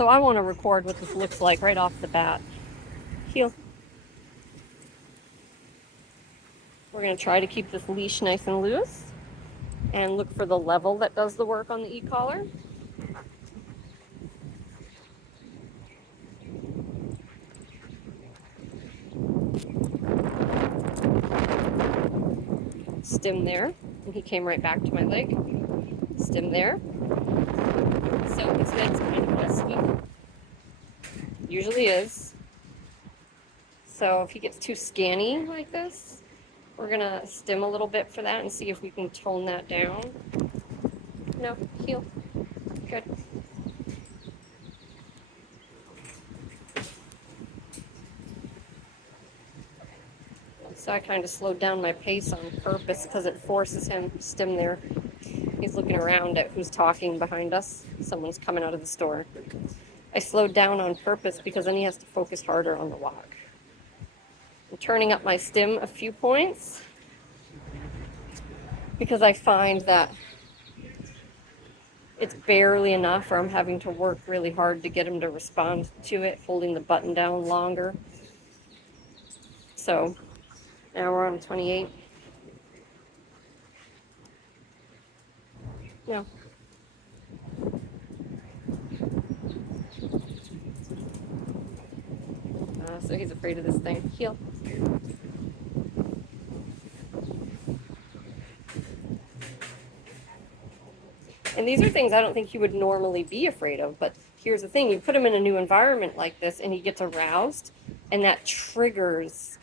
So I want to record what this looks like right off the bat. Heel. We're going to try to keep this leash nice and loose and look for the level that does the work on the e-collar. Stim there, and he came right back to my leg. Stim there. So his head's kind of on a sweep. Usually is. So if he gets too scanny like this, we're going to stim a little bit for that and see if we can tone that down. No, heel. Good. So I kind of slowed down my pace on purpose because it forces him to stim there. He's looking around at who's talking behind us. Someone's coming out of the store. I slowed down on purpose because then he has to focus harder on the walk. I'm turning up my stim a few points because I find that it's barely enough, or I'm having to work really hard to get him to respond to it, holding the button down longer. So now we're on 28. No. So he's afraid of this thing. Heel. And these are things I don't think he would normally be afraid of, but here's the thing. You put him in a new environment like this and he gets aroused, and that triggers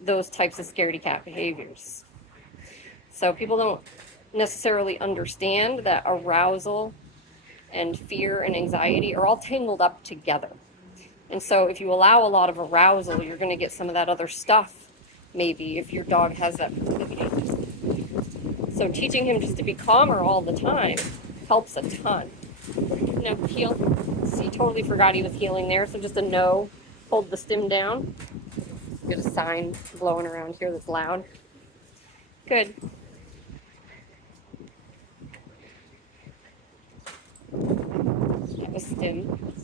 those types of scaredy cat behaviors. So people don't necessarily understand that arousal and fear and anxiety are all tangled up together. And so if you allow a lot of arousal, you're going to get some of that other stuff, maybe, if your dog has that proclivity. So teaching him just to be calmer all the time helps a ton. No, heel. See, totally forgot he was heeling there, so just a no. Hold the stim down. Get a sign blowing around here that's loud. Good. That was stim.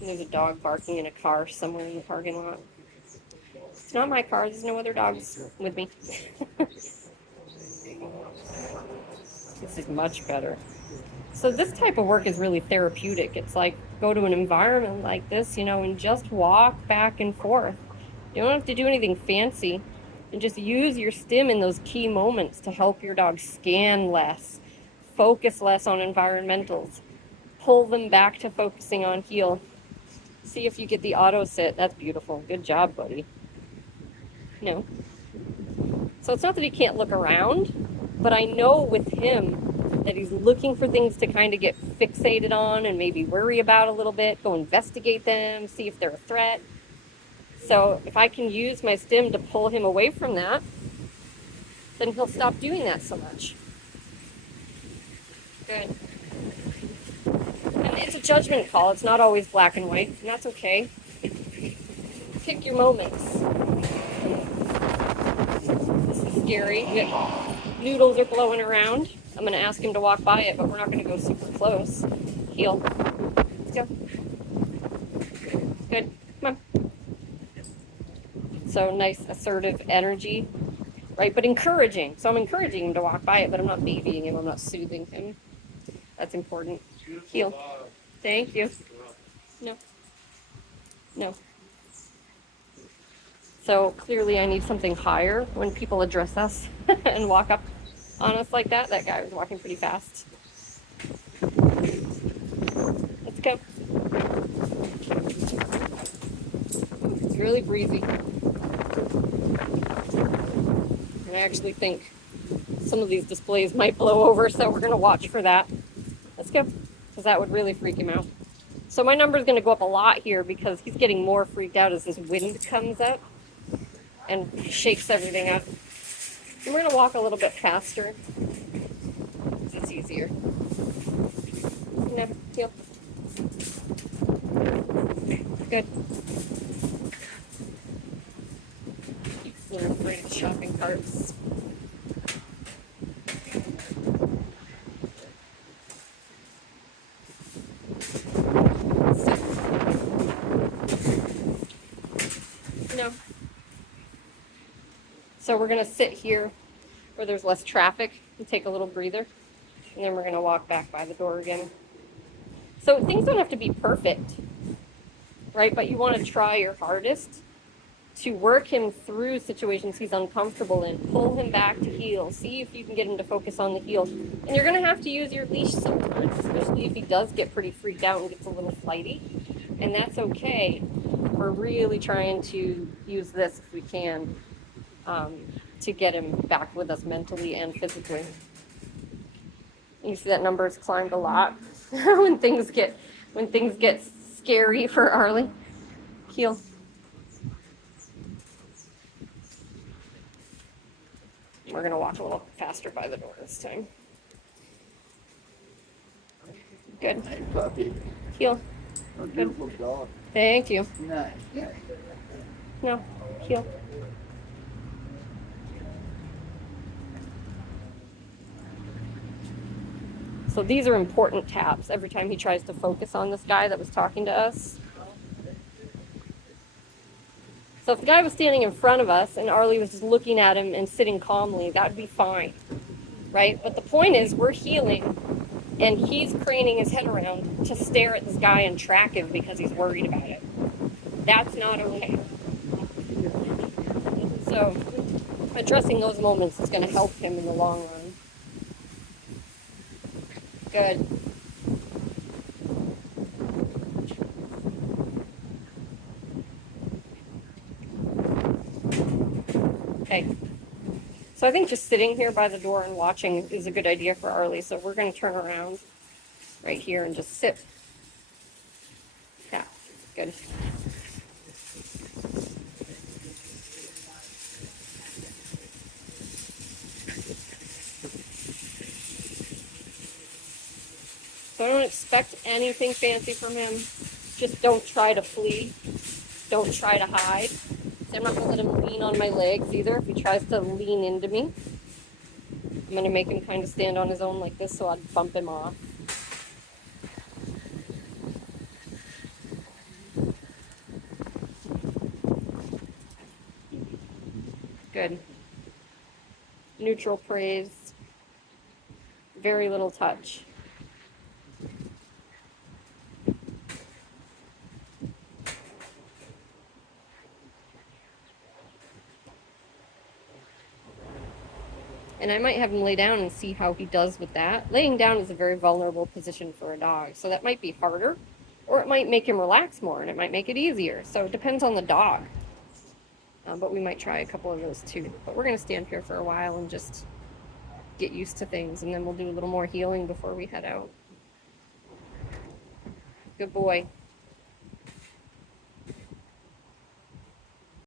There's a dog barking in a car somewhere in the parking lot. It's not my car. There's no other dogs with me. This is much better. So this type of work is really therapeutic. It's like go to an environment like this, and just walk back and forth. You don't have to do anything fancy. And just use your stim in those key moments to help your dog scan less, focus less on environmentals, pull them back to focusing on heel. See if you get the auto sit. That's beautiful. Good job, buddy. No. So it's not that he can't look around, but I know with him that he's looking for things to kind of get fixated on and maybe worry about a little bit, go investigate them, see if they're a threat. So if I can use my stim to pull him away from that, then he'll stop doing that so much. Good. And it's a judgment call. It's not always black and white, and that's okay. Pick your moments. This is scary. Noodles are blowing around. I'm going to ask him to walk by it, but we're not going to go super close. Heel. Let's go. Good. Come on. So nice, assertive energy, right? But encouraging. So I'm encouraging him to walk by it, but I'm not babying him. I'm not soothing him. That's important. Heel. Thank you. No. No. So clearly I need something higher when people address us and walk up on us like that. That guy was walking pretty fast. Let's go. It's really breezy. I actually think some of these displays might blow over, so we're going to watch for that. Let's go, because that would really freak him out. So my number is going to go up a lot here because he's getting more freaked out as this wind comes up and shakes everything up. And we're going to walk a little bit faster because it's easier. No, heel. Good. They're afraid of shopping carts. So we're going to sit here where there's less traffic and take a little breather. And then we're going to walk back by the door again. So things don't have to be perfect, right? But you want to try your hardest to work him through situations he's uncomfortable in. Pull him back to heel. See if you can get him to focus on the heel. And you're going to have to use your leash sometimes, especially if he does get pretty freaked out and gets a little flighty. And that's okay. We're really trying to use this if we can to get him back with us mentally and physically. You see that number's climbed a lot when things get scary for Arlie. Heel. We're going to walk a little faster by the door this time. Good. Heel. Good. Thank you. No. Heel. So these are important taps every time he tries to focus on this guy that was talking to us. So if the guy was standing in front of us and Arlie was just looking at him and sitting calmly, that would be fine, right? But the point is we're healing and he's craning his head around to stare at this guy and track him because he's worried about it. That's not okay. So addressing those moments is going to help him in the long run. Good. Okay. So I think just sitting here by the door and watching is a good idea for Arlie. So we're going to turn around right here and just sit. Yeah, good. So I don't expect anything fancy from him. Just don't try to flee. Don't try to hide. So I'm not going to let him lean on my legs either. If he tries to lean into me, I'm going to make him kind of stand on his own like this so I'd bump him off. Good. Neutral praise. Very little touch. And I might have him lay down and see how he does with that. Laying down is a very vulnerable position for a dog, so that might be harder, or it might make him relax more, and it might make it easier. So it depends on the dog. But we might try a couple of those too. But we're going to stand here for a while and just get used to things, and then we'll do a little more healing before we head out. Good boy.